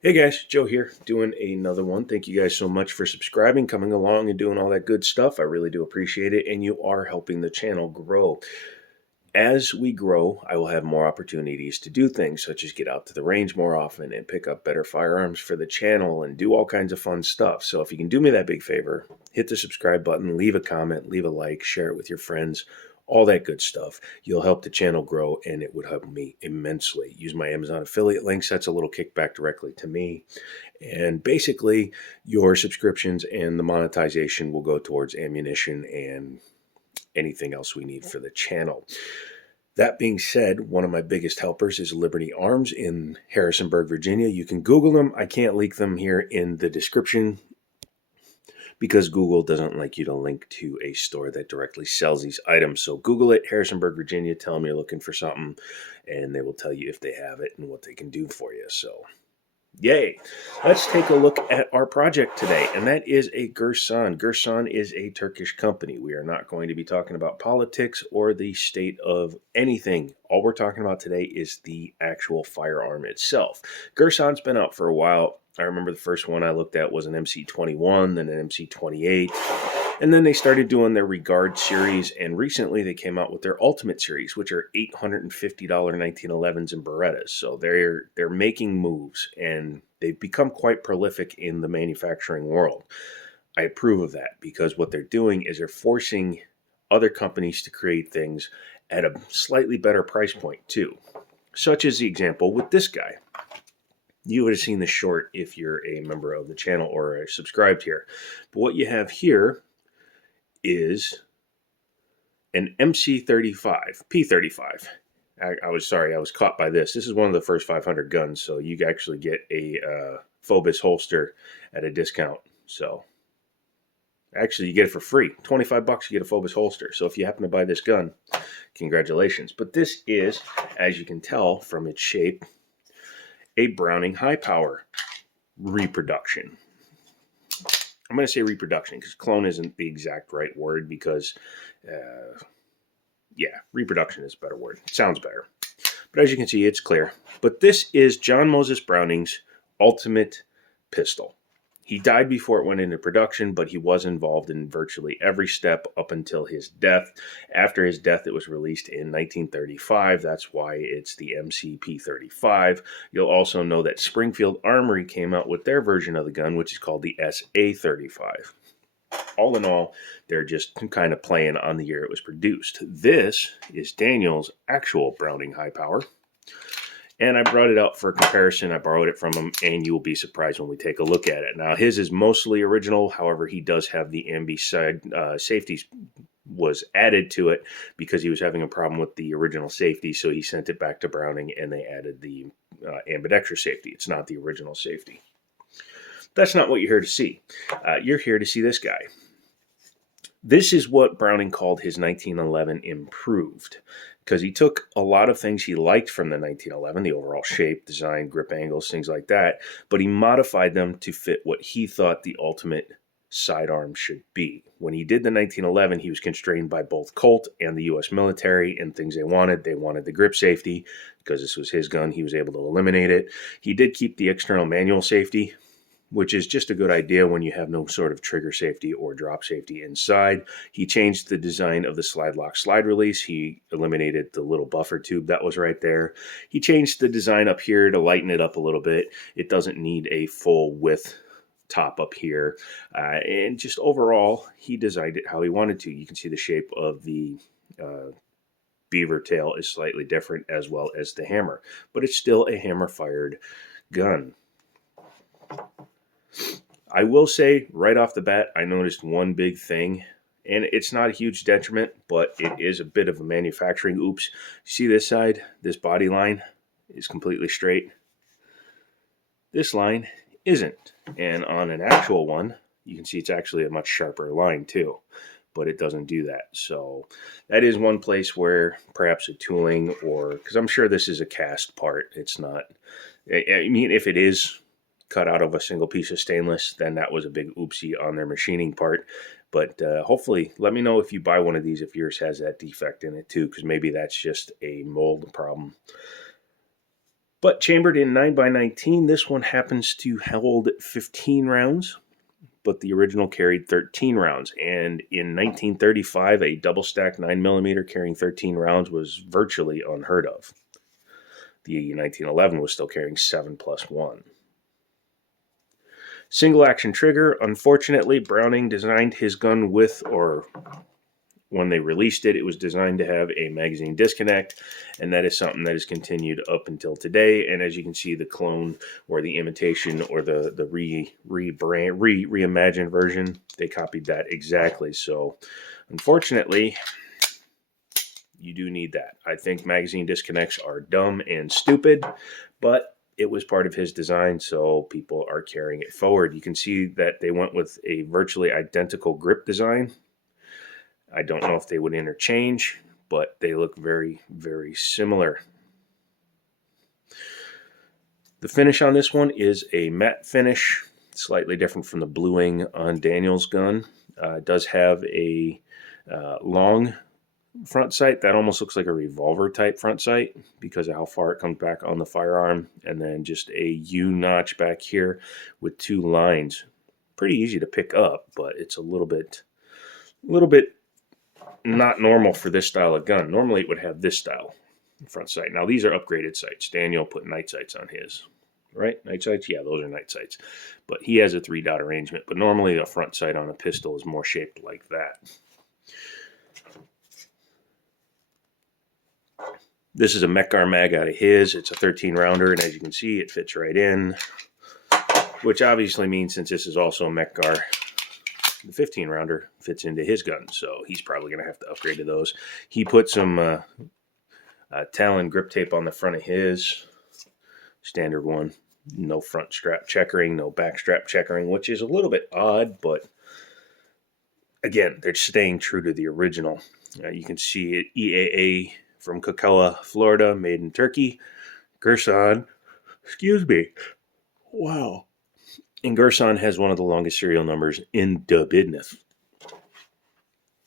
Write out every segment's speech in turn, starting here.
Hey guys, Joe here, doing another one. Thank you guys so much for subscribing, coming along, and doing all that good stuff. I really do appreciate it, and you are helping the channel grow. As we grow, I will have more opportunities to do things such as get out to the range more often and pick up better firearms for the channel and do all kinds of fun stuff. So if you can do me that big favor, hit the subscribe button, leave a comment, leave a like, share it with your friends, all that good stuff. You'll help the channel grow and it would help me immensely. Use my Amazon affiliate links. That's a little kickback directly to me. And basically, your subscriptions and the monetization will go towards ammunition and anything else we need for the channel. That being said, one of my biggest helpers is Liberty Arms in Harrisonburg, Virginia. You can Google them. I can't link them here in the description because Google doesn't like you to link to a store that directly sells these items. So Google it, Harrisonburg, Virginia. Tell them you're looking for something, and they will tell you if they have it and what they can do for you. So yay. Let's take a look at our project today, and that is a Girsan. Girsan is a Turkish company. We are not going to be talking about politics or the state of anything. All we're talking about today is the actual firearm itself. Girsan's been out for a while. I remember the first one I looked at was an MC21, then an MC28. And then they started doing their Regard series, and recently they came out with their Ultimate series, which are $850 1911s and Berettas. So they're making moves, and they've become quite prolific in the manufacturing world. I approve of that because what they're doing is they're forcing other companies to create things at a slightly better price point too. Such as the example with this guy. You would have seen the short if you're a member of the channel or subscribed here. But what you have here is an MC35, P35. I was sorry, I was caught by this. This is one of the first 500 guns, so you actually get a Phobos holster at a discount. So actually, you get it for free. 25 bucks, you get a Phobos holster. So if you happen to buy this gun, congratulations. But this is, as you can tell from its shape, a Browning high power reproduction. I'm going to say reproduction because clone isn't the exact right word because, reproduction is a better word. It sounds better. But as you can see, it's clear. But this is John Moses Browning's ultimate pistol. He died before it went into production, but he was involved in virtually every step up until his death. After his death, it was released in 1935. That's why it's the MCP-35. You'll also know that Springfield Armory came out with their version of the gun, which is called the SA-35. All in all, they're just kind of playing on the year it was produced. This is Daniel's actual Browning high power. And I brought it out for comparison. I borrowed it from him, and you will be surprised when we take a look at it. Now, his is mostly original. However, he does have the ambi side safeties was added to it because he was having a problem with the original safety. So he sent it back to Browning, and they added the ambidextrous safety. It's not the original safety. That's not what you're here to see. You're here to see this guy. This is what Browning called his 1911 improved, because he took a lot of things he liked from the 1911, the overall shape, design, grip angles, things like that, but he modified them to fit what he thought the ultimate sidearm should be. When he did the 1911, he was constrained by both Colt and the U.S. military and things they wanted. They wanted the grip safety. Because this was his gun, he was able to eliminate it. He did keep the external manual safety, which is just a good idea when you have no sort of trigger safety or drop safety inside. He changed the design of the slide lock slide release. He eliminated the little buffer tube that was right there. He changed the design up here to lighten it up a little bit. It doesn't need a full width top up here. And just overall, he designed it how he wanted to. You can see the shape of the beaver tail is slightly different, as well as the hammer. But it's still a hammer-fired gun. I will say right off the bat, I noticed one big thing, and it's not a huge detriment, but it is a bit of a manufacturing oops. See this side? This body line is completely straight. This line isn't. And on an actual one, you can see it's actually a much sharper line too, but it doesn't do that. So that is one place where perhaps a tooling, or because I'm sure this is a cast part. It's not, I mean, if it is cut out of a single piece of stainless, then that was a big oopsie on their machining part. But hopefully, let me know if you buy one of these if yours has that defect in it too, because maybe that's just a mold problem. But chambered in 9x19, this one happens to hold 15 rounds, but the original carried 13 rounds. And in 1935, a double stack 9mm carrying 13 rounds was virtually unheard of. The 1911 was still carrying 7+1. Single action trigger. Unfortunately, Browning designed his gun with, or when they released it, it was designed to have a magazine disconnect, and that is something that has continued up until today. And as you can see, the clone or the imitation or the reimagined version, they copied that exactly. So unfortunately, you do need that. I think magazine disconnects are dumb and stupid, but it was part of his design, so people are carrying it forward. You can see that they went with a virtually identical grip design. I don't know if they would interchange, but they look very, very similar. The finish on this one is a matte finish, slightly different from the bluing on Daniel's gun. It does have a long front sight that almost looks like a revolver type front sight because of how far it comes back on the firearm, and then just a U notch back here with two lines. Pretty easy to pick up, but it's a little bit not normal for this style of gun. Normally it would have this style front sight. Now these are upgraded sights. Daniel put night sights on his, right? Night sights? Yeah, those are night sights. But he has a 3-dot arrangement. But normally the front sight on a pistol is more shaped like that. This is a Mec-Gar mag out of his. It's a 13-rounder, and as you can see, it fits right in, which obviously means since this is also a Mec-Gar, the 15-rounder fits into his gun, so he's probably going to have to upgrade to those. He put some Talon grip tape on the front of his, standard one. No front strap checkering, no back strap checkering, which is a little bit odd, but again, they're staying true to the original. You can see it, EAA from Cocoa, Florida, made in Turkey. Girsan, excuse me. Wow. And Girsan has one of the longest serial numbers in the business.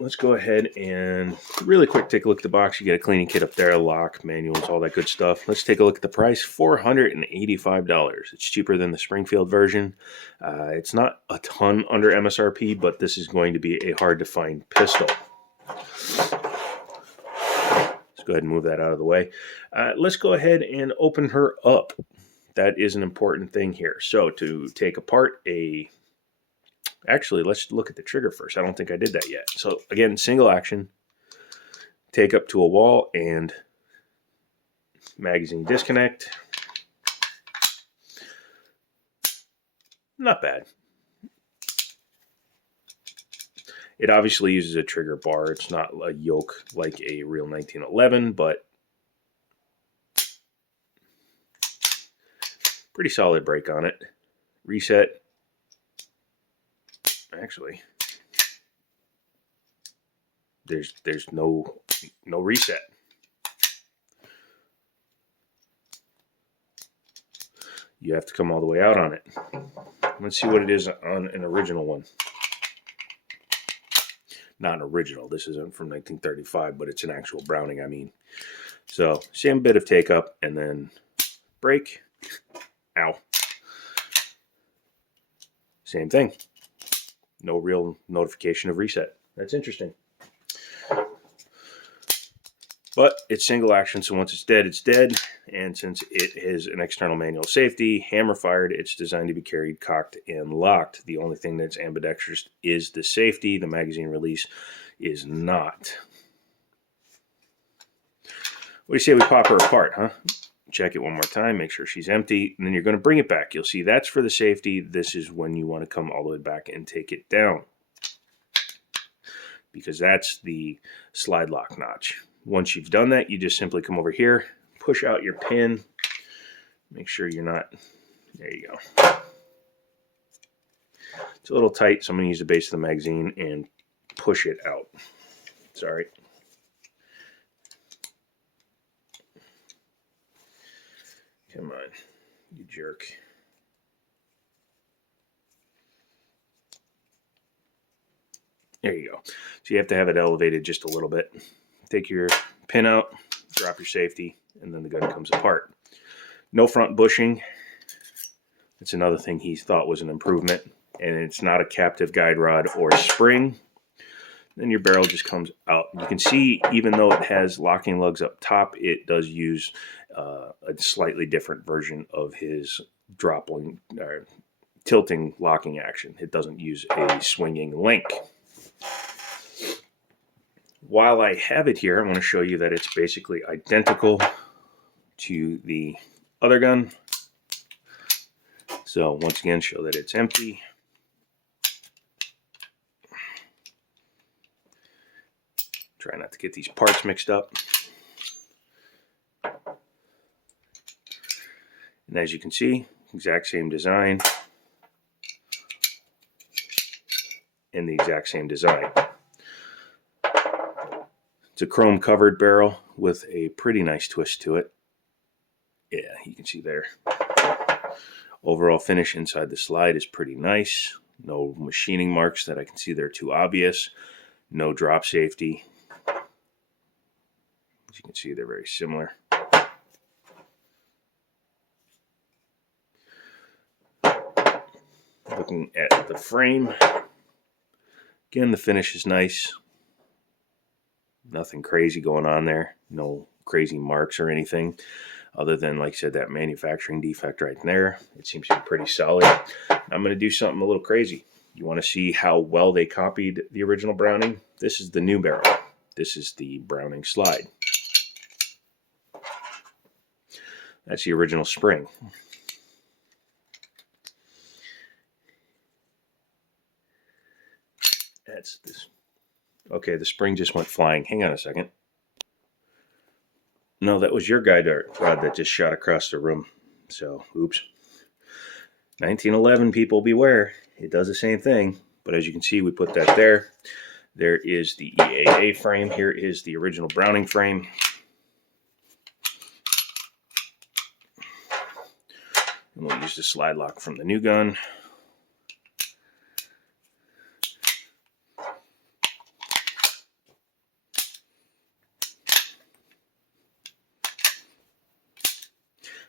Let's go ahead and really quick take a look at the box. You get a cleaning kit up there, a lock, manuals, all that good stuff. Let's take a look at the price, $485. It's cheaper than the Springfield version. It's not a ton under MSRP, but this is going to be a hard-to-find pistol. Go ahead and move that out of the way. Let's go ahead and open her up. That is an important thing here. So to take apart actually, let's look at the trigger first. I don't think I did that yet. So again, single action, take up to a wall, and magazine disconnect. Not bad. It obviously uses a trigger bar. It's not a yoke like a real 1911, but pretty solid break on it. Reset. Actually, there's no reset. You have to come all the way out on it. Let's see what it is on an original one. Not an original. This isn't from 1935, but it's an actual Browning, I mean. So, same bit of take up, and then break. Ow. Same thing. No real notification of reset. That's interesting. But it's single action, so once it's dead, it's dead. And since it is an external manual safety, hammer fired, it's designed to be carried cocked and locked. The only thing that's ambidextrous is the safety. The magazine release is not. What do you say we pop her apart, huh? Check it one more time, make sure she's empty, and then you're going to bring it back. You'll see that's for the safety. This is when you want to come all the way back and take it down, because that's the slide lock notch. Once you've done that, you just simply come over here, push out your pin, make sure you're not, there you go. It's a little tight, so I'm going to use the base of the magazine and push it out. Sorry. Come on, you jerk. There you go. So you have to have it elevated just a little bit. Take your pin out, drop your safety, and then the gun comes apart. No front bushing. It's another thing he thought was an improvement. And it's not a captive guide rod or spring. Then your barrel just comes out. You can see, even though it has locking lugs up top, it does use a slightly different version of his dropping or tilting locking action. It doesn't use a swinging link. While I have it here, I want to show you that it's basically identical to the other gun. So once again, show that it's empty. Try not to get these parts mixed up. And as you can see, exact same design and the exact same design. It's a chrome covered barrel with a pretty nice twist to it. Yeah, you can see there. Overall finish inside the slide is pretty nice. No machining marks that I can see there too obvious. No drop safety. As you can see, they're very similar. Looking at the frame, again, the finish is nice. Nothing crazy going on there. No crazy marks or anything, other than, like I said, that manufacturing defect right there. It seems to be pretty solid. I'm going to do something a little crazy. You want to see how well they copied the original Browning? This is the new barrel. This is the Browning slide. That's the original spring. That's this. Okay, the spring just went flying. Hang on a second. No, that was your guide rod that just shot across the room. So, oops. 1911, people beware. It does the same thing. But as you can see, we put that there. There is the EAA frame. Here is the original Browning frame. And we'll use the slide lock from the new gun.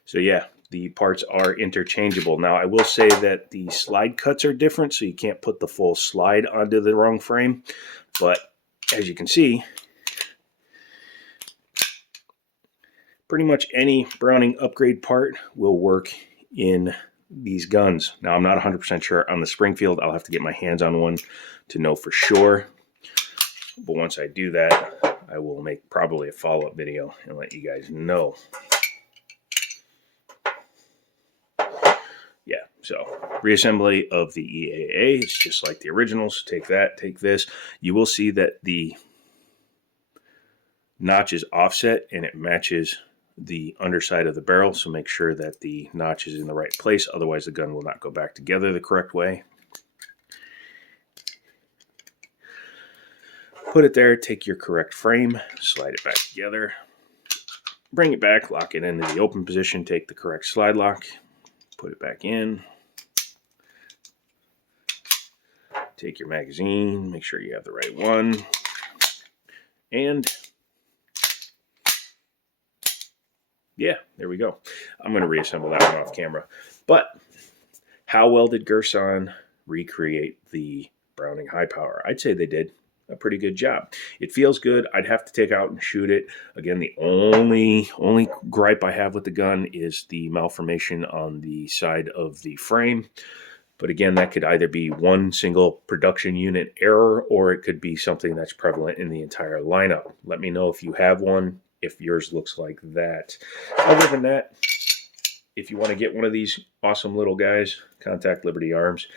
So yeah, the parts are interchangeable. Now I will say that the slide cuts are different, so you can't put the full slide onto the wrong frame. But as you can see, pretty much any Browning upgrade part will work in these guns. Now I'm not 100% sure on the Springfield. I'll have to get my hands on one to know for sure. But once I do that, I will make probably a follow-up video and let you guys know. Yeah, so reassembly of the EAA, it's just like the originals. Take that, take this. You will see that the notch is offset and it matches the underside of the barrel, so make sure that the notch is in the right place, otherwise the gun will not go back together the correct way. Put it there, take your correct frame, slide it back together, bring it back, lock it into the open position, take the correct slide lock, put it back in, take your magazine, make sure you have the right one, and yeah, there we go. I'm going to reassemble that one off camera. But how well did Girsan recreate the Browning High Power? I'd say they did a pretty good job. It feels good. I'd have to take out and shoot it. Again, the only gripe I have with the gun is the malformation on the side of the frame. But again, that could either be one single production unit error, or it could be something that's prevalent in the entire lineup. Let me know if you have one, if yours looks like that. Other than that, if you want to get one of these awesome little guys, contact Liberty Arms.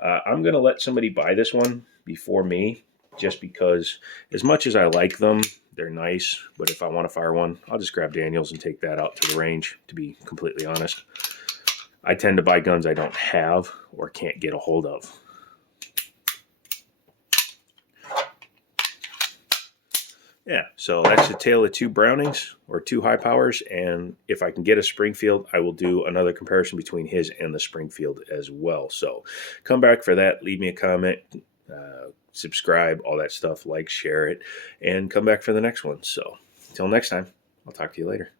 I'm going to let somebody buy this one before me, just because as much as I like them, they're nice. But if I want to fire one, I'll just grab Daniels and take that out to the range, to be completely honest. I tend to buy guns I don't have or can't get a hold of. Yeah, so that's a tale of two Brownings, or two high powers, and if I can get a Springfield, I will do another comparison between his and the Springfield as well. So come back for that, leave me a comment, subscribe, all that stuff, like, share it, and come back for the next one. So until next time, I'll talk to you later.